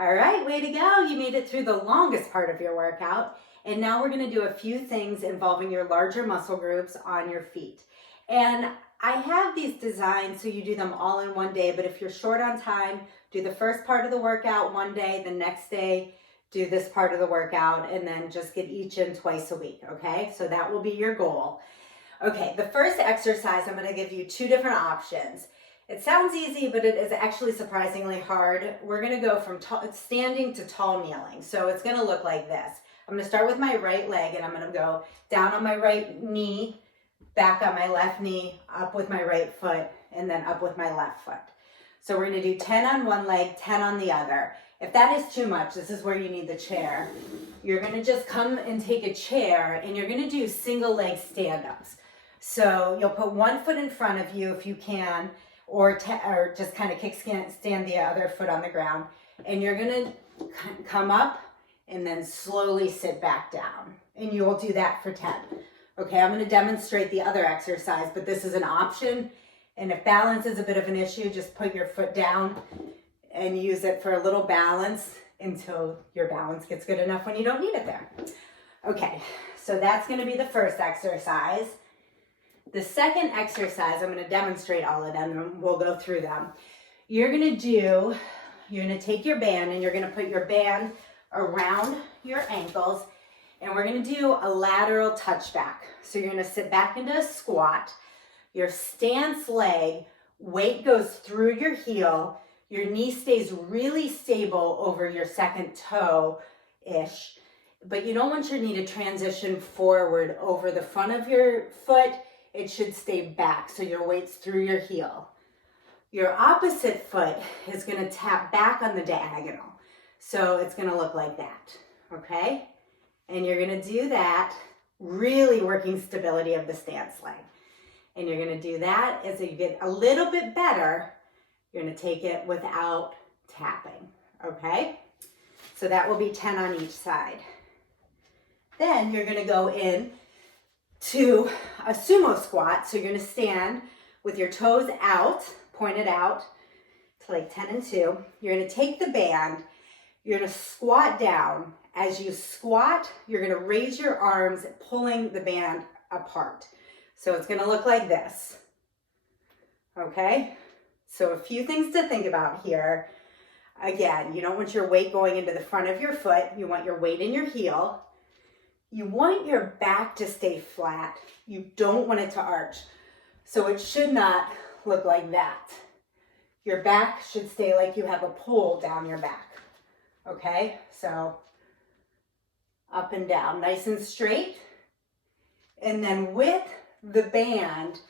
All right, way to go. You made it through the longest part of your workout. And now we're going to do a few things involving your larger muscle groups on your feet. And I have these designed so you do them all in one day, but if you're short on time, do the first part of the workout one day, the next day, do this part of the workout, and then just get each in twice a week, okay? So that will be your goal. Okay, the first exercise, I'm going to give you two different options. It sounds easy, but it is actually surprisingly hard. We're going to go from standing to tall kneeling. So it's going to look like this. I'm going to start with my right leg, and I'm going to go down on my right knee, back on my left knee, up with my right foot, and then up with my left foot. So we're going to do 10 on one leg, 10 on the other. If that is too much, this is where you need the chair. You're going to just come and take a chair, and you're going to do single leg stand-ups. So you'll put one foot in front of you if you can, or just kind of stand the other foot on the ground. And you're going to come up and then slowly sit back down. And you will do that for 10. Okay, I'm going to demonstrate the other exercise, but this is an option. And if balance is a bit of an issue, just put your foot down and use it for a little balance until your balance gets good enough when you don't need it there. Okay, so that's going to be the first exercise. The second exercise, I'm going to demonstrate all of them and we'll go through them. You're going to take your band and you're going to put your band around your ankles, and we're going to do a lateral touchback. So you're going to sit back into a squat. Your stance leg, weight goes through your heel. Your knee stays really stable over your second toe-ish, but you don't want your knee to transition forward over the front of your foot. It should stay back, so your weight's through your heel. Your opposite foot is going to tap back on the diagonal. So it's going to look like that, okay? And you're going to do that, really working stability of the stance leg. And you're going to do that as you get a little bit better. You're going to take it without tapping, okay? So that will be 10 on each side. Then you're going to go in to a sumo squat. So you're going to stand with your toes out, pointed out to like 10 and 2. You're going to take the band. You're going to squat down. As you squat, you're going to raise your arms, pulling the band apart. So it's going to look like this. Okay? So a few things to think about here. Again, you don't want your weight going into the front of your foot. You want your weight in your heel. You want your back to stay flat. You don't want it to arch. So it should not look like that. Your back should stay like you have a pull down your back. Okay? So up and down, nice and straight. And then with the band,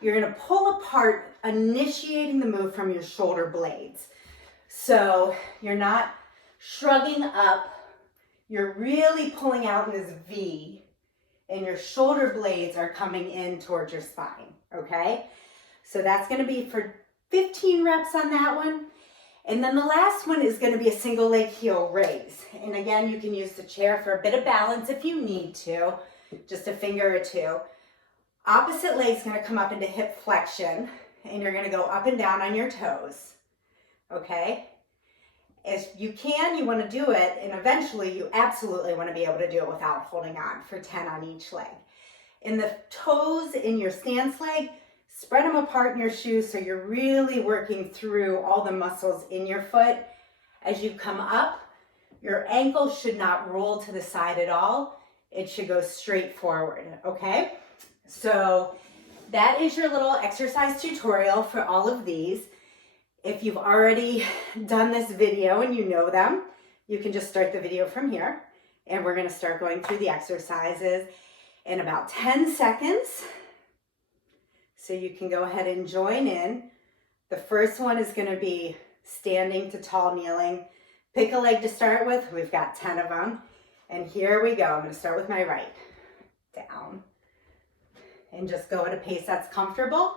you're going to pull apart, initiating the move from your shoulder blades. So you're not shrugging up. You're really pulling out in this V, and your shoulder blades are coming in towards your spine, okay? So that's going to be for 15 reps on that one. And then the last one is going to be a single leg heel raise. And again, you can use the chair for a bit of balance if you need to, just a finger or two. Opposite leg's going to come up into hip flexion, and you're going to go up and down on your toes, okay? If you can, you want to do it, and eventually you absolutely want to be able to do it without holding on for 10 on each leg. In the toes in your stance leg, spread them apart in your shoes so you're really working through all the muscles in your foot. As you come up, your ankle should not roll to the side at all. It should go straight forward, okay? So that is your little exercise tutorial for all of these. If you've already done this video and you know them, you can just start the video from here. And we're going to start going through the exercises in about 10 seconds. So you can go ahead and join in. The first one is going to be standing to tall kneeling. Pick a leg to start with. We've got 10 of them. And here we go. I'm going to start with my right. Down. And just go at a pace that's comfortable.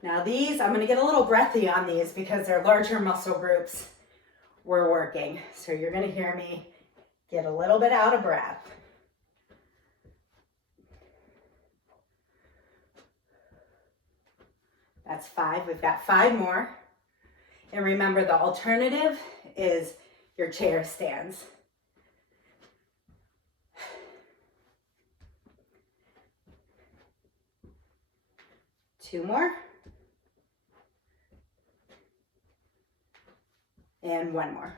Now these, I'm going to get a little breathy on these because they're larger muscle groups we're working. So you're going to hear me get a little bit out of breath. That's 5. We've got 5 more. And remember, the alternative is your chair stands. Two more. And one more.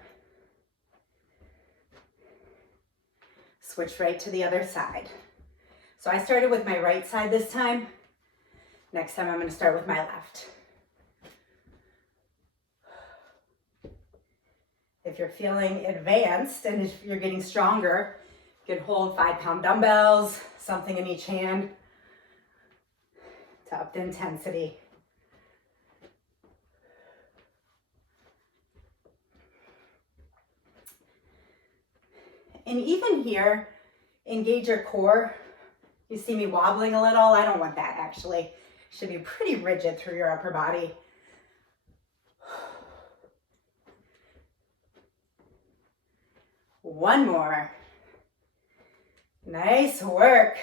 Switch right to the other side. So I started with my right side this time. Next time I'm going to start with my left. If you're feeling advanced and if you're getting stronger, you can hold 5-pound dumbbells, something in each hand to up the intensity. And even here, engage your core. You see me wobbling a little? I don't want that actually. It should be pretty rigid through your upper body. One more. Nice work.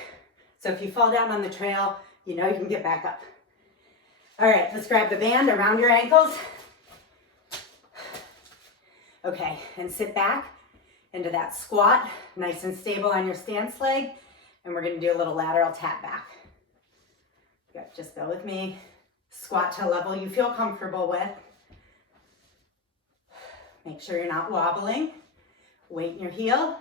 So if you fall down on the trail, you know you can get back up. All right, let's grab the band around your ankles. Okay, and sit back into that squat, nice and stable on your stance leg. And we're gonna do a little lateral tap back. Good, just go with me. Squat to a level you feel comfortable with. Make sure you're not wobbling. Weight in your heel.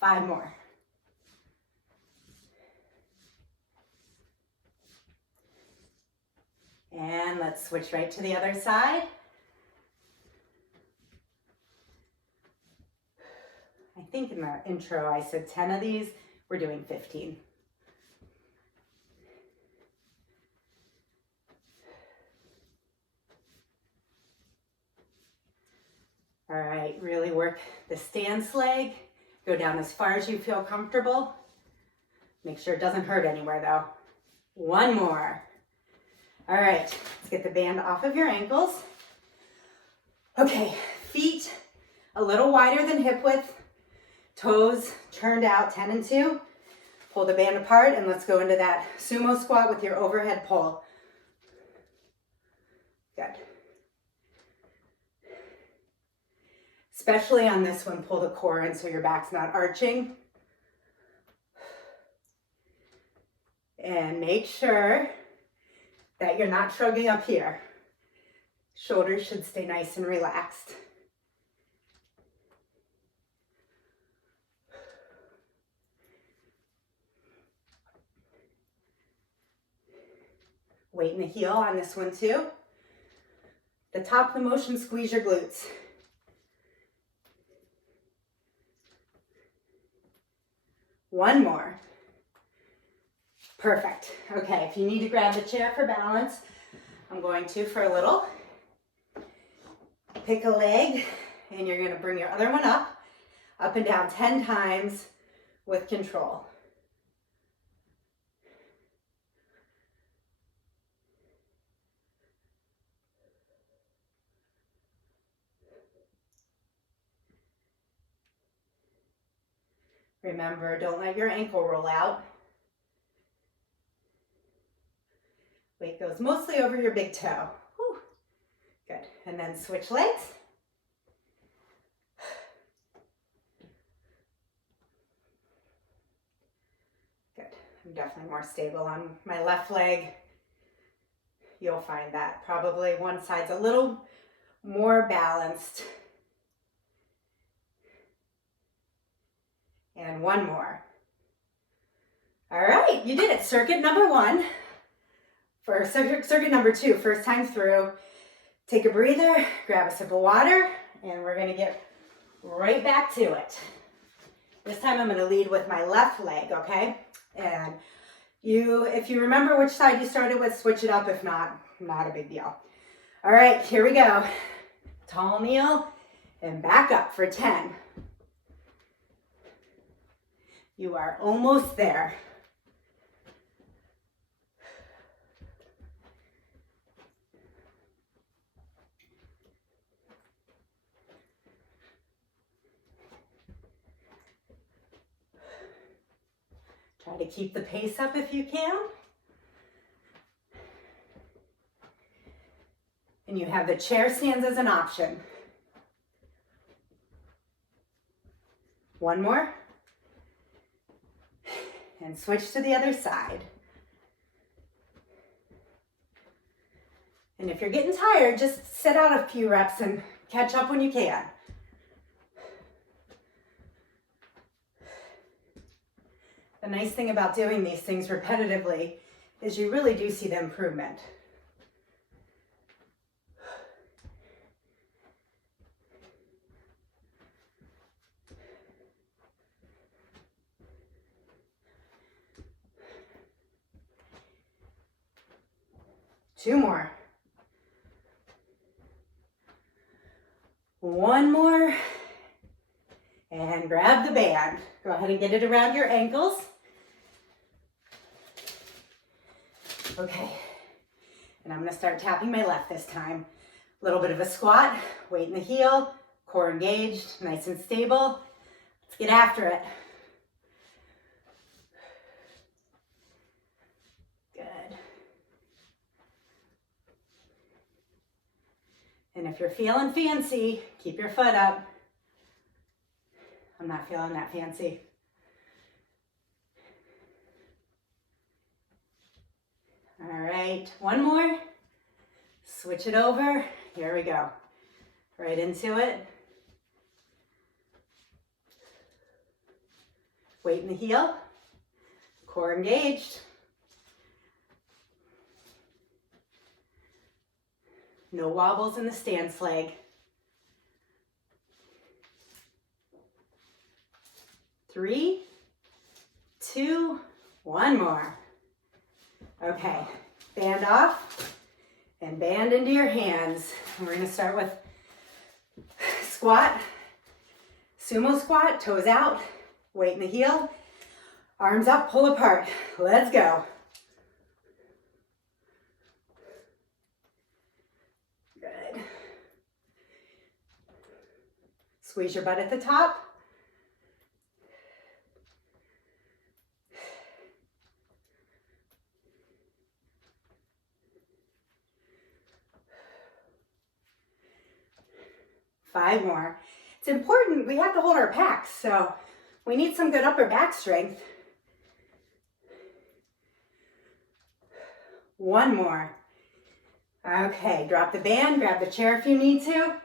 Five more. And let's switch right to the other side. I think in the intro I said 10 of these. We're doing 15. All right, really work the stance leg. Go down as far as you feel comfortable. Make sure it doesn't hurt anywhere though. One more. All right, let's get the band off of your ankles. Okay, feet a little wider than hip width. Toes turned out 10 and 2. Pull the band apart and let's go into that sumo squat with your overhead pull. Good. Especially on this one, pull the core in so your back's not arching. And make sure that you're not shrugging up here. Shoulders should stay nice and relaxed. Weight in the heel on this one too. The top of the motion, squeeze your glutes. One more. Perfect. Okay, if you need to grab the chair for balance, I'm going to for a little. Pick a leg and you're going to bring your other one up and down 10 times with control. Remember, don't let your ankle roll out. Weight goes mostly over your big toe. Whew. Good. And then switch legs. Good. I'm definitely more stable on my left leg. You'll find that probably one side's a little more balanced. And one more. All right, you did it. Circuit number 1. For circuit number 2, first time through. Take a breather, grab a sip of water, and we're gonna get right back to it. This time I'm gonna lead with my left leg, okay? And if you remember which side you started with, switch it up. If not, not a big deal. All right, here we go. Tall kneel and back up for 10. You are almost there. Try to keep the pace up if you can. And you have the chair stands as an option. One more. And switch to the other side. And if you're getting tired, just sit out a few reps and catch up when you can. The nice thing about doing these things repetitively is you really do see the improvement. Two more. One more. And grab the band. Go ahead and get it around your ankles. Okay. And I'm going to start tapping my left this time. A little bit of a squat, weight in the heel, core engaged, nice and stable. Let's get after it. Good. And if you're feeling fancy, keep your foot up. I'm not feeling that fancy. All right, one more. Switch it over. Here we go. Right into it. Weight in the heel. Core engaged. No wobbles in the stance leg. 3, 2, one more. Okay, band off and band into your hands. And we're gonna start with squat, sumo squat, toes out, weight in the heel, arms up, pull apart. Let's go. Good. Squeeze your butt at the top. Five more. It's important, we have to hold our packs, so we need some good upper back strength. One more. Okay, drop the band, grab the chair if you need to,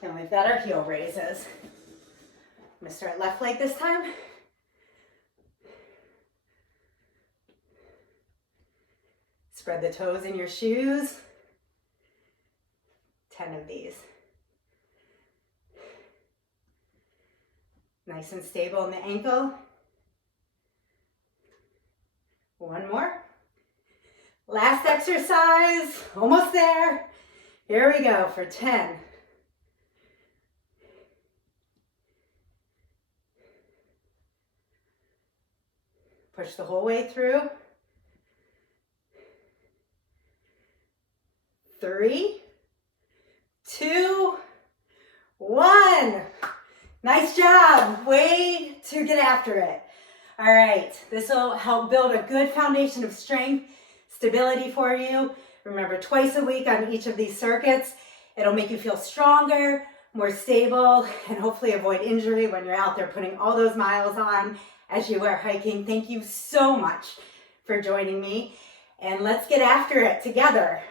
and we've got our heel raises. I'm gonna start left leg this time. Spread the toes in your shoes. 10 of these. Nice and stable in the ankle. One more. Last exercise, almost there. Here we go for 10. Push the whole way through. 3, 2, 1. Nice job. Way to get after it. All right, this will help build a good foundation of strength, stability for you. Remember, twice a week on each of these circuits. It'll make you feel stronger, more stable, and hopefully avoid injury when you're out there putting all those miles on as you are hiking. Thank you so much for joining me, and let's get after it together.